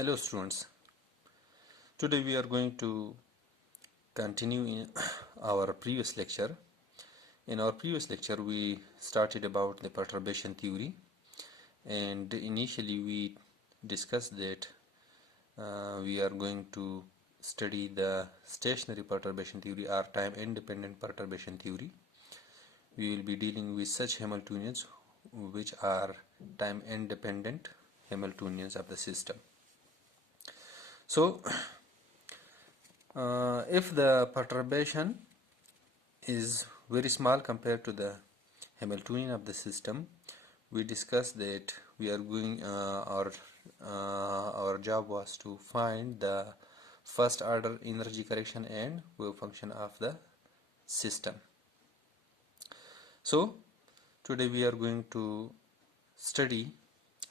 Hello students, today we are going to continue in our previous lecture. In our previous lecture we started about the perturbation theory, and initially we discussed that we are going to study the stationary perturbation theory or time independent perturbation theory. We will be dealing with such Hamiltonians which are time independent Hamiltonians of the system. So if the perturbation is very small compared to the Hamiltonian of the system, we discussed that we are going our job was to find the first order energy correction and wave function of the system. So today we are going to study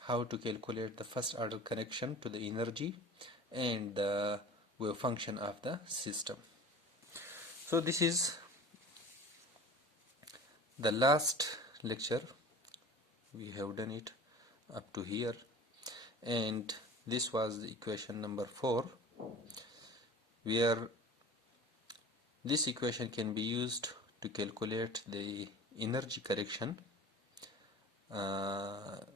how to calculate the first order correction to the energy and the wave function of the system. So this is the last lecture. We have done it up to here, and this was the equation number 4, where this equation can be used to calculate the energy correction up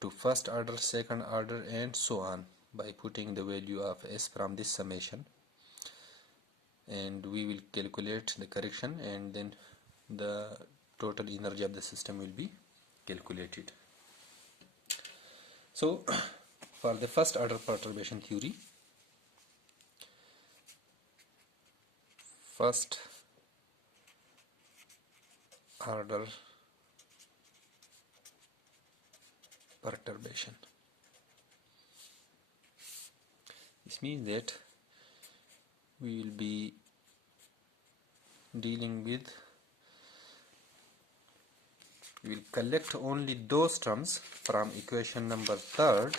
to first order, second order, and so on, by putting the value of S from this summation, and we will calculate the correction, and then the total energy of the system will be calculated. So for the first order perturbation theory, first order perturbation, this means that we will be dealing with, we will collect only those terms from equation number 3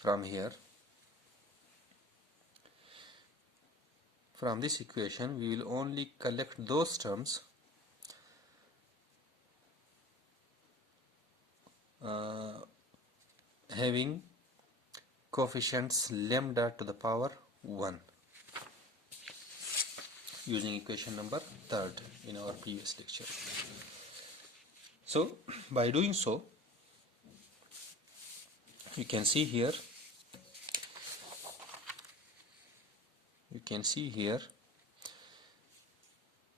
from here. From this equation we will only collect those terms having coefficients lambda to the power 1, using equation number 3 in our previous lecture. So by doing so, you can see here,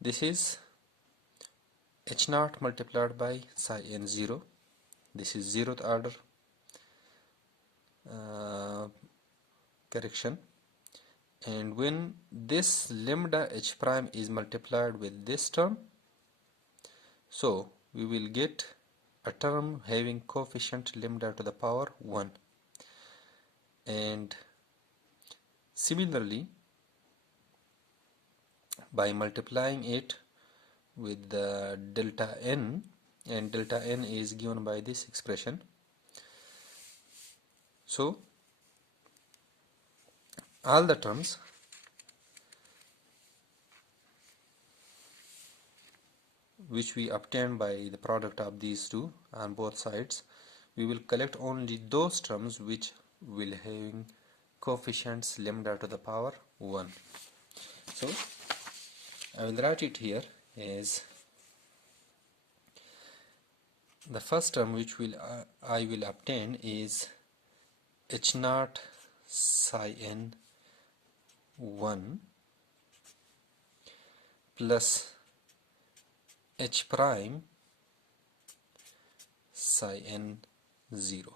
this is h naught multiplied by psi n 0. This is 0th order correction, and when this lambda h prime is multiplied with this term, so we will get a term having coefficient lambda to the power 1, and similarly by multiplying it with the delta n, and delta n is given by this expression, so all the terms which we obtain by the product of these two on both sides, we will collect only those terms which will having coefficients lambda to the power 1. So I will write it here as the first term which I will obtain is h naught psi n 1 plus h prime psi n 0.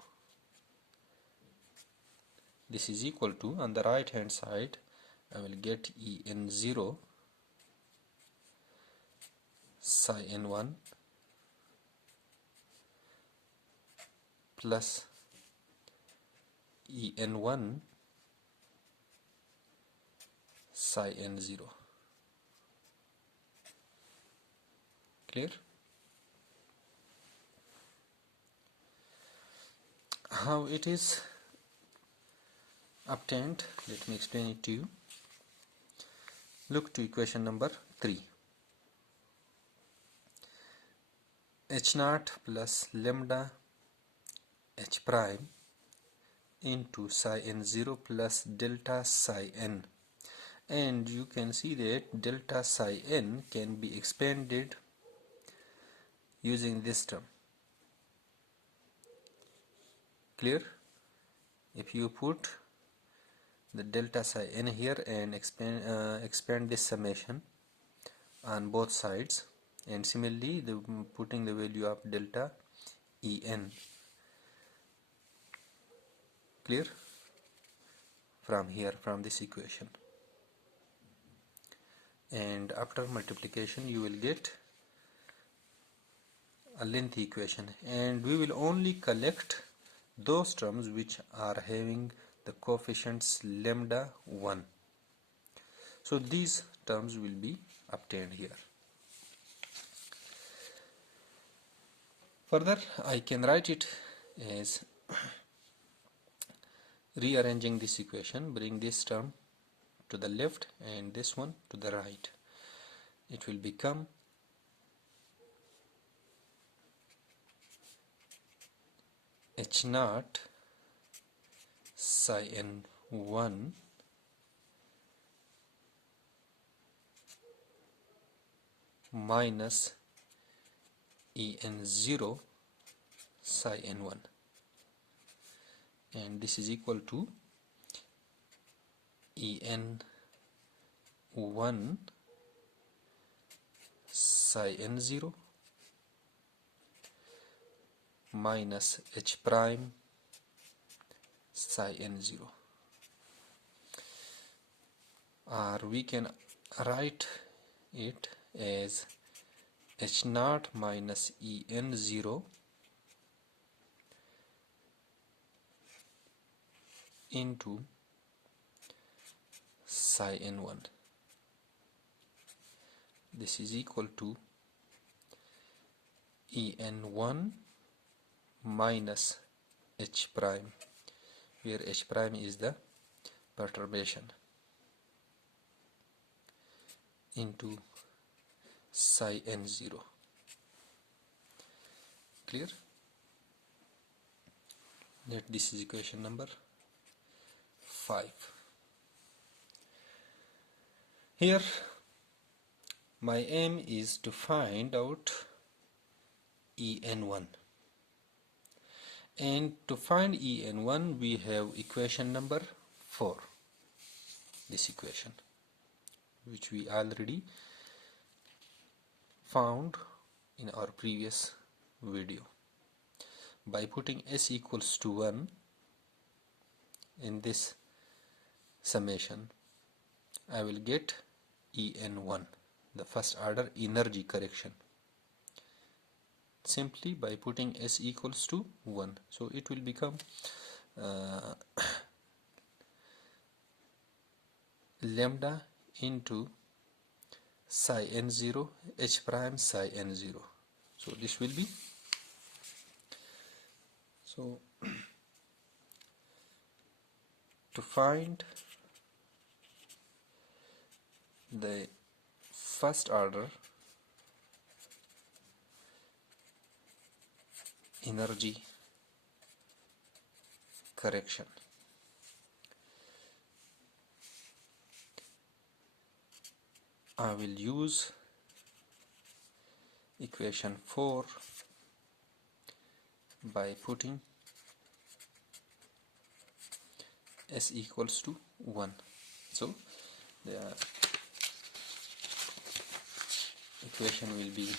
This is equal to, on the right hand side I will get en 0 psi n 1 plus en 1 psi n 0. Clear? How it is obtained, let me explain it to you. Look to equation number 3. h naught plus lambda h prime into psi n0 plus delta psi n, and you can see that delta psi n can be expanded using this term. Clear? If you put the delta psi n here and expand this summation on both sides, and similarly putting the value of delta en. Clear? From here, from this equation, and after multiplication you will get a length equation, and we will only collect those terms which are having the coefficients lambda 1. So these terms will be obtained here. Further, I can write it as rearranging this equation, bring this term to the left and this one to the right. It will become h naught psi n1 minus en0 psi n1, and this is equal to en1 psi n0 minus h prime psi n0, or we can write it as h naught minus en0 into psi n1. This is equal to en1 minus h prime, where h prime is the perturbation, into psi n0. Clear? That this is equation number 5. Here my aim is to find out en1, and to find en1 we have equation number 4, this equation which we already found in our previous video. By putting s equals to 1 in this summation, I will get en1, the first order energy correction, simply by putting s equals to 1. So it will become lambda into psi n0 h prime psi n0. So this will be, so to find the first order energy correction, I will use equation 4 by putting s equals to 1. So the equation will be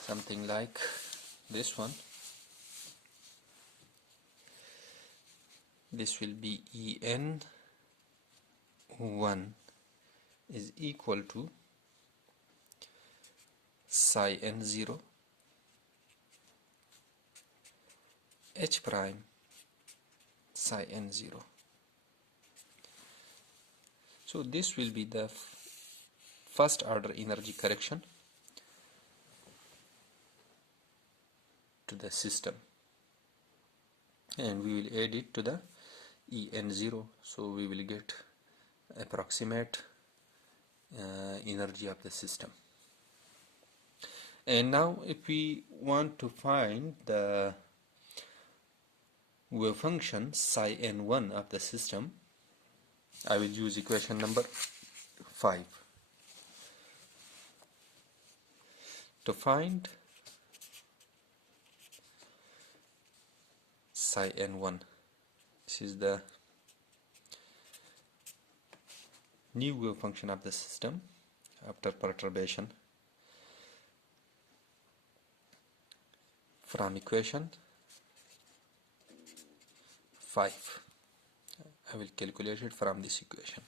something like this one. This will be en1 is equal to psi n0 h prime psi n0. So this will be the first order energy correction to the system, and we will add it to the en0, so we will get approximate energy of the system. And now if we want to find the wave function psi n1 of the system, I will use equation number 5 to find psi n1. This is the new wave function of the system after perturbation. From equation 5, I will calculate it from this equation.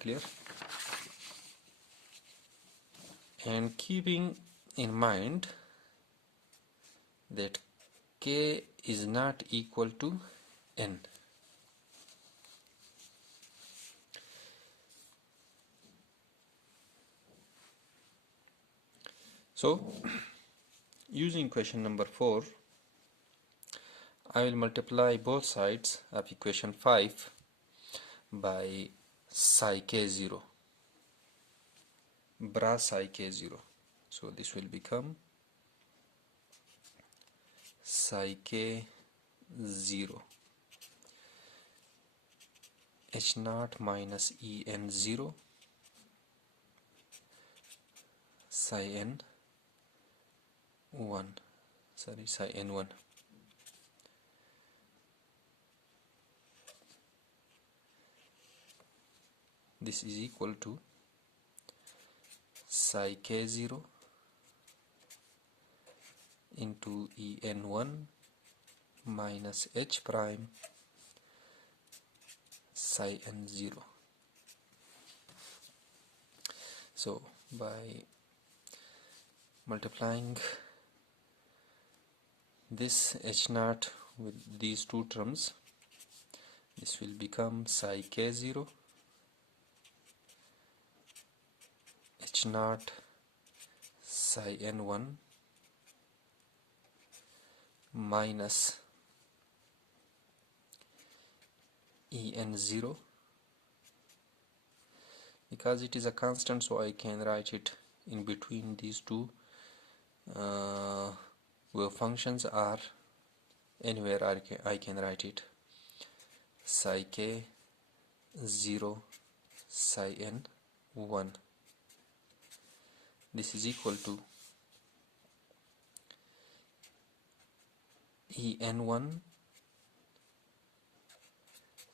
Clear? And keeping in mind that k is not equal to n. So, using equation number 4, I will multiply both sides of equation 5 by psi k0, bra psi k0. So this will become psi k0 h0 minus en0 psi n1, psi n1. This is equal to psi k0 into en1 minus h prime psi n0. So by multiplying this h0 with these two terms, this will become psi k0 h0 psi n1 minus en0. Because it is a constant, so I can write it in between these two wave functions, or anywhere I can write it psi k0 psi n1. This is equal to en1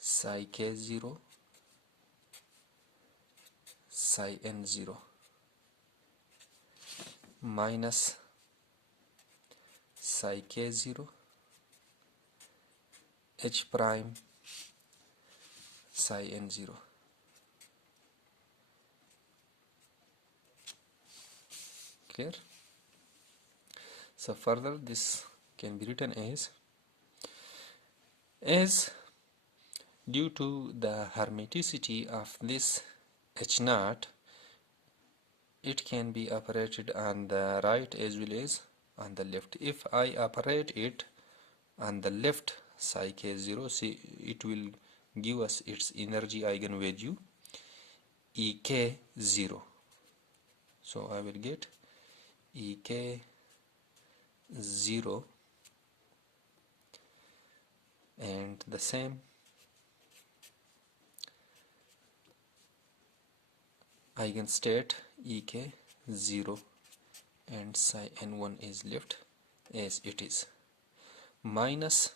psi k0 psi n0 minus psi k0 h prime psi n0. Clear? So further this can be written as due to the hermeticity of this h0, it can be operated on the right as well as on the left. If I operate it on the left psi k0, see, it will give us its energy eigenvalue ek0. So I will get ek0 and the same eigenstate ek0 and psi n1 is left as it is, minus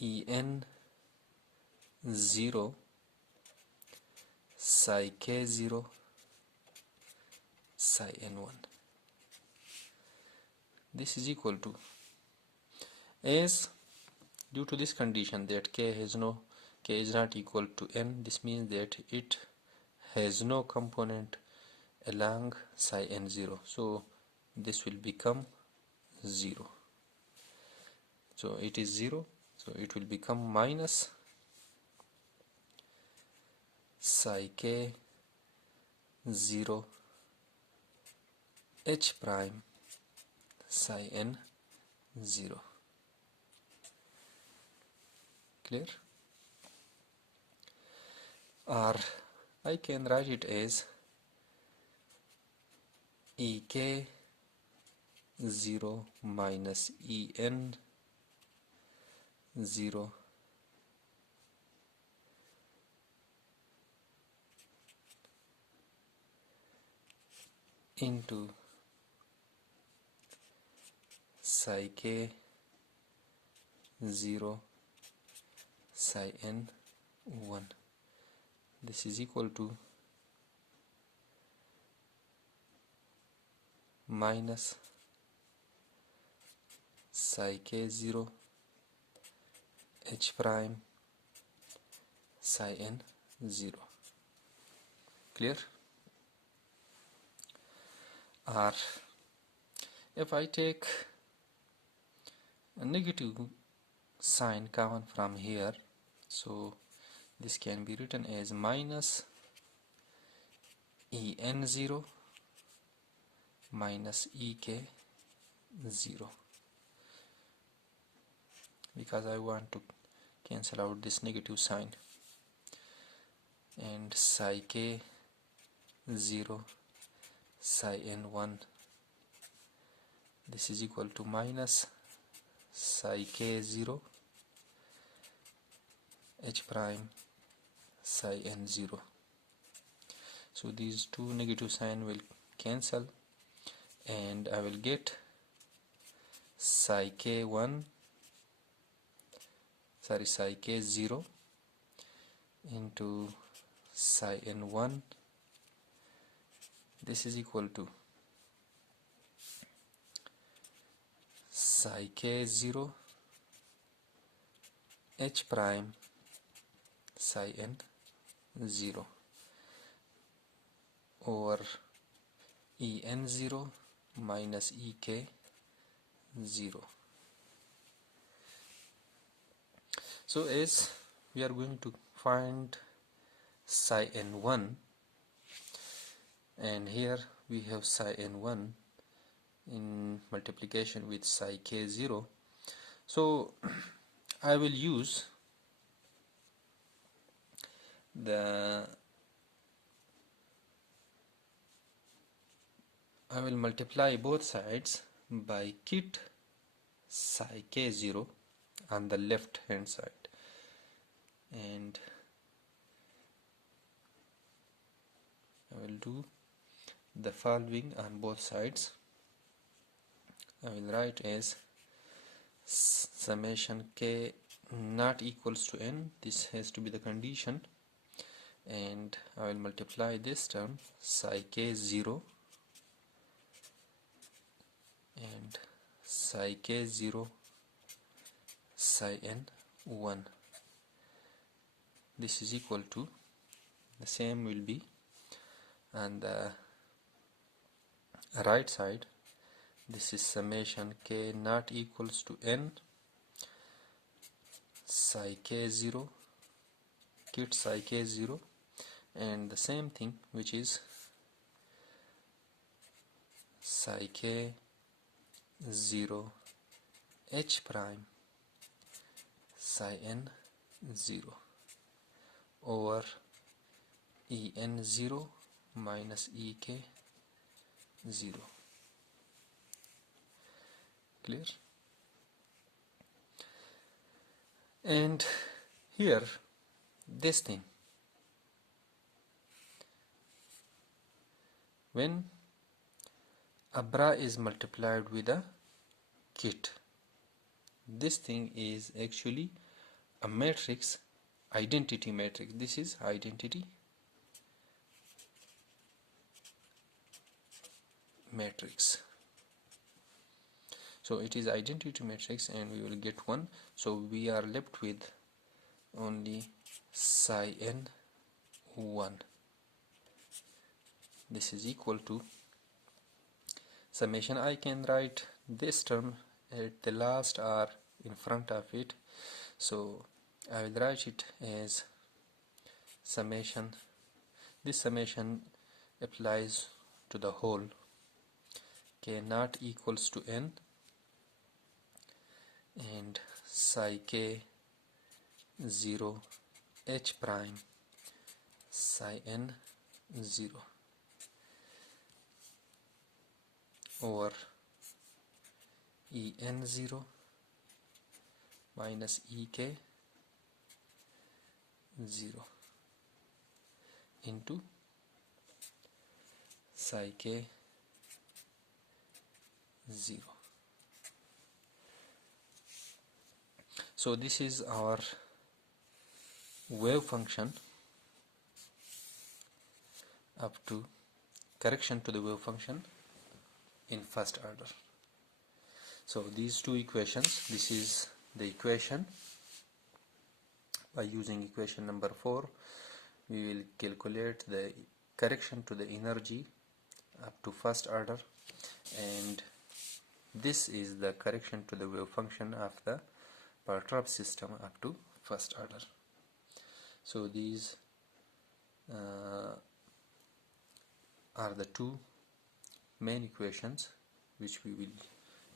en0 psi k0 psi n1. This is equal to, as due to this condition that k is not equal to n, this means that it has no component along psi n0, so this will become 0. So it is 0, so it will become minus psi k0 h prime psi n0. Clear? or I can write it as ek 0 minus en 0 into psi k 0 psi n 1. This is equal to minus psi k 0 h prime psi n 0. Clear? Or if I take a negative sign common from here, so this can be written as minus en 0 minus ek 0, because I want to cancel out this negative sign, and psi k 0 psi n 1, this is equal to minus psi k 0 h prime psi n 0. So these two negative sign will cancel, and I will get psi k 0 into psi n 1. This is equal to psi k 0 h prime psi n 0 over en 0 minus ek 0. So as we are going to find psi n1, and here we have psi n1 in multiplication with psi k 0, so I will use I will multiply both sides by kit psi k 0 on the left hand side, and I will do the following on both sides. I will write as summation k not equals to n, this has to be the condition, and I will multiply this term psi k 0 and psi k 0 psi n 1. This is equal to, the same will be on the right side. This is summation k not equals to n psi k 0 kit psi k 0, and the same thing, which is psi k 0 h prime psi n 0 over en 0 minus ek 0. Clear? And here this thing, when a bra is multiplied with a kit, this thing is actually a matrix, identity matrix. This is identity matrix. So it is identity matrix, and we will get 1. So we are left with only psi n 1. This is equal to summation. I can write this term at the last or in front of it, so I will write it as summation. This summation applies to the whole k not equals to n, and psi k 0 h prime psi n 0 over en0 minus ek 0 into psi k 0. So this is our wave function up to correction to the wave function in first order. So these two equations, this is the equation. By using equation number 4, we will calculate the correction to the energy up to first order, and this is the correction to the wave function of the perturbed system up to first order. So these are the two main equations which we will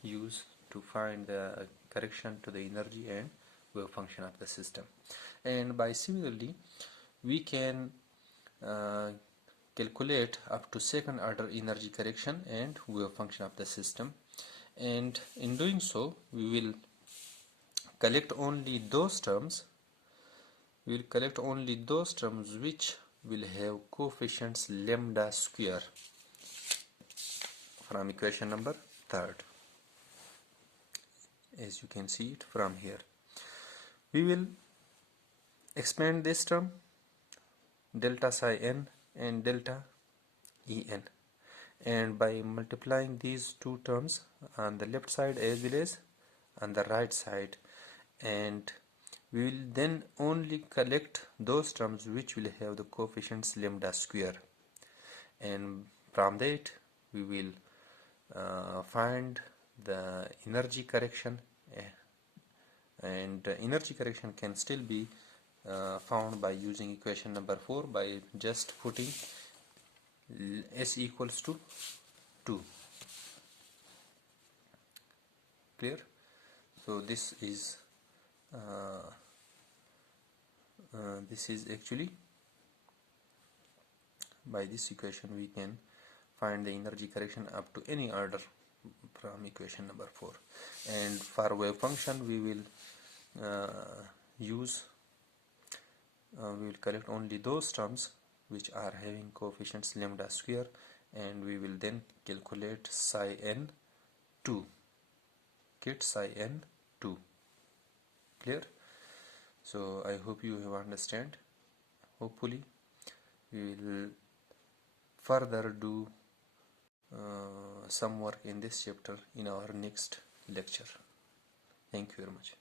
use to find the correction to the energy and wave function of the system. And by similarly, we can calculate up to second order energy correction and wave function of the system, and in doing so we will collect only those terms which will have coefficients lambda square from equation number 3, as you can see it from here. We will expand this term delta psi n and delta en, and by multiplying these two terms on the left side as well as on the right side, and we will then only collect those terms which will have the coefficients lambda square, and from that we will find the energy correction, and energy correction can still be found by using equation number 4 by just putting S equals to 2. Clear? So this is actually, by this equation we can find the energy correction up to any order from equation number 4. And for wave function we will we will collect only those terms which are having coefficients lambda square, and we will then calculate psi n 2, get psi n 2. Clear? So I hope you have understand. Hopefully we will further do some work in this chapter in our next lecture. Thank you very much.